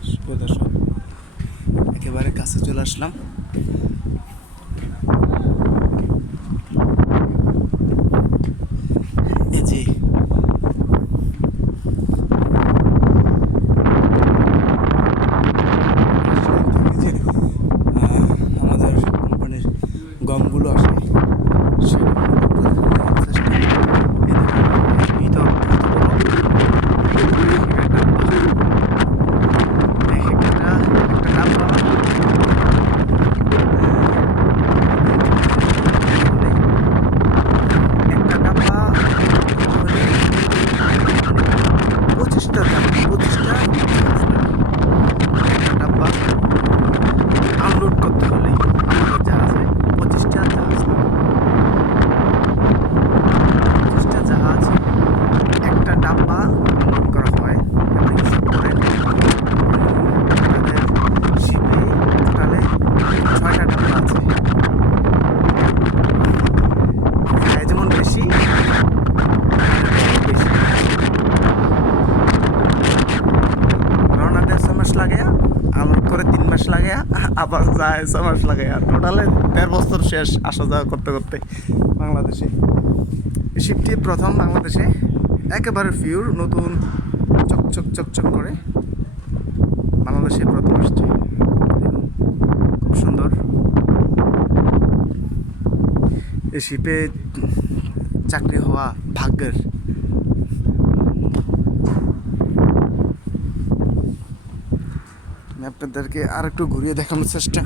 প্রিয় দর্শক, একেবারে কাছে চলে আসলাম। এই যে আমাদের কোম্পানির গমগুলো আসে, সেই আনলোড করতে হলে আমাদের জাহাজে 25টা জাহাজ, একটা ডাব্বা আনলোড করা হয়। এবং হিসাব করেন আমাদের শিপে টোটালে 6টা ডাব্বা আছে। যেমন বেশি বেশি রওনা দেয় 6 মাস লাগে, আনলোড করে 3 মাস লাগে, আবার যায় 6 মাস লাগে। টোটালে 1.5 বছর শেষ আসা যাওয়া করতে করতে বাংলাদেশে। এই শিপটি প্রথম বাংলাদেশে একেবারে পিওর নতুন চকচক চকচক করে বাংলাদেশে প্রথম আসছে। খুব সুন্দর। এই শিপে চাকরি হওয়া ভাগ্যের। আমি আপনাদেরকে আর একটু ঘুরিয়ে দেখানোর চেষ্টা